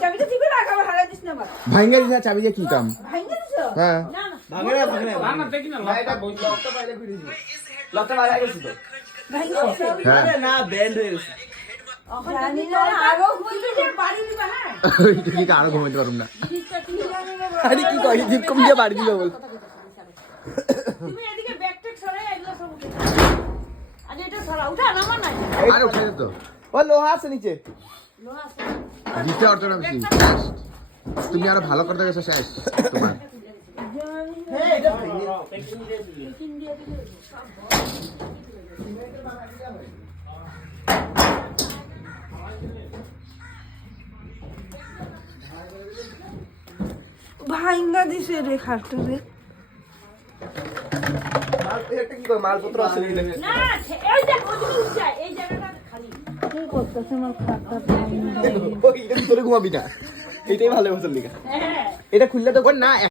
চাবিটা দিবি না আবার হারা দিস না আবার ভাঙ্গা দিছা চাবি দিয়ে কি কাম ভাঙা দিছো হ্যাঁ না না ভাঙে না না দেখি না লকটা বইছে লকটা বাইরে ফিরে দিও লকটা বাইরে গেছে তো ভাঙা দিছো হ্যাঁ আরে না ব্যান্ড হয়ে গেছে জানি না আরো বুঝলি যে বাড়ি দিবা হ্যাঁ এটা কি আরো ঘুমাইতে পারুম না জিনিসটা কি জানি না আরে কি কই জিপ কম দিয়ে বাড়ি দিল বল তুমি এদিকে ব্যাগ ট্যাগ সরাই এগুলো সব উঠে আজ এটা সরা উঠা নামা না আরে উঠে যেত ও লোহা আছে নিচে লোহা আছে দিতে অর্থ না বেশি তুমি আরো ভালো করতে গেছো শেষ তোমার হ্যাঁ এটা প্যাকিং দিয়ে দিবি কিন দিয়ে দিলে ভাইঙ্গা দিছে রে খাটটা রে মাল এটা কি কই মালপত্র আছে নাকি দেখে না এই দেখ ওদিকে উঠছে এই জায়গাটা খালি কি করতেছ আমার খাটটা ভাইঙ্গা ওই এটা তোরে ঘুমাবি না এটাই ভালো বলছিস লিখা হ্যাঁ এটা খুললে তো না